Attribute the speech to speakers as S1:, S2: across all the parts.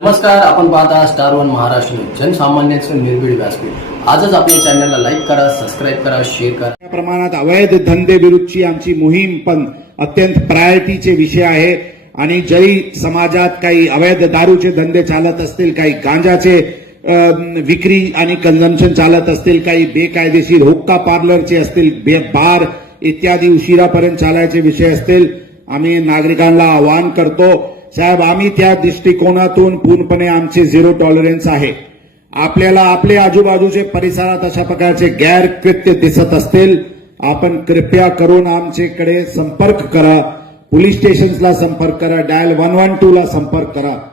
S1: नमस्कार आपण पाहता स्टार वन महाराष्ट्र जनसामान्यांचं निर्भीड व्यासपीठ. आजच आपल्या चॅनलला लाईक करा सबस्क्राईब करा शेअर करा.
S2: या प्रमाणात अवैध धंदे विरुद्धची आमची मोहीम पण अत्यंत प्रायोरिटीचे विषय आहे. आणि जरी समाजात काही अवैध दारूचे धंदे चालत असतील काही गांजाचे विक्री आणि कन्झम्पशन चालत असतील काही बेकायदेशीर हुक्का पार्लरचे असतील बे बार इत्यादी उशिरापर्यंत चालायचे विषय असतील आम्ही नागरिकांना आवाहन करतो साहेब आम्ही त्या दृष्टिकोनातून पूर्णपणे आमचे झिरो टॉलरन्स आहे. आपल्याला आपले आजूबाजूचे परिसरात अशा प्रकारचे गैरकृत्य दिसत असतील आपण कृपया करून आमच्याकडे संपर्क करा. पोलीस स्टेशन्सला संपर्क करा डायल वन वन टू ला संपर्क करा.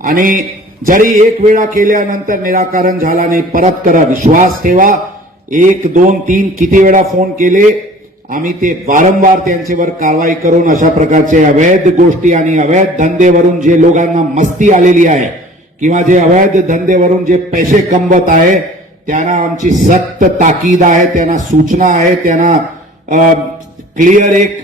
S2: आणि जरी एक वेळा केल्यानंतर निराकरण झाला नाही परत करा. विश्वास ठेवा. एक दोन तीन किती वेळा फोन केले आम्ही ते वारंवार त्यांच्यावर कारवाई करून अशा प्रकारचे अवैध गोष्टी आणि अवैध धंदेवरून जे लोकांना मस्ती आलेली आहे किंवा जे अवैध धंदेवरून जे पैसे कमवत आहे त्यांना आमची सक्त ताकीद आहे त्यांना सूचना आहे त्यांना क्लिअर एक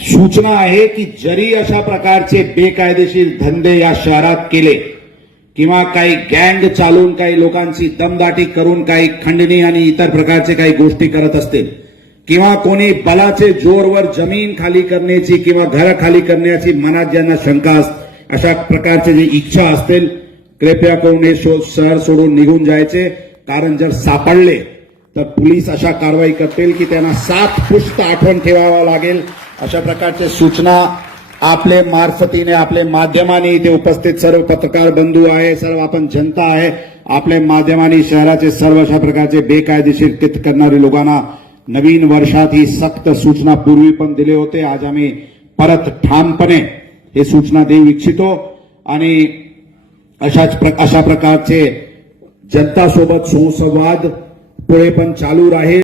S2: सूचना आहे की जरी अशा प्रकारचे बेकायदेशीर धंदे या शहरात केले किंवा काही गँग चालून काही लोकांची दमदाटी करून काही खंडणी आणि इतर प्रकारचे काही गोष्टी करत असतील. किंवा कोणी बलाचे जोरवर जमीन खाली करण्याची किंवा घर खाली करण्याची मनात ज्यांना शंका अशा प्रकारचे जे इच्छा असतील कृपया करून हे शहर सोडून निघून जायचे. कारण जर सापडले तर पोलीस अशा कारवाई करतील की त्यांना सात पुष्ट आठवण ठेवावा लागेल. अशा प्रकारच्या सूचना आपले मार्फतीने आपले माध्यमाने इथे उपस्थित सर्व पत्रकार बंधू आहे सर्व आपण जनता आहे. आपले माध्यमाने शहराचे सर्व अशा प्रकारचे बेकायदेशीर कृत्य करणारे लोकांना नवीन वर्षात ही सक्त सूचना पूर्वी पण दिले होते. आज आम्ही परत ठामपणे हे सूचना देऊ इच्छितो. आणि अशाच प्र- अशा प्रकारचे जनतासोबत सुसंवाद पुढे पण चालू राहील.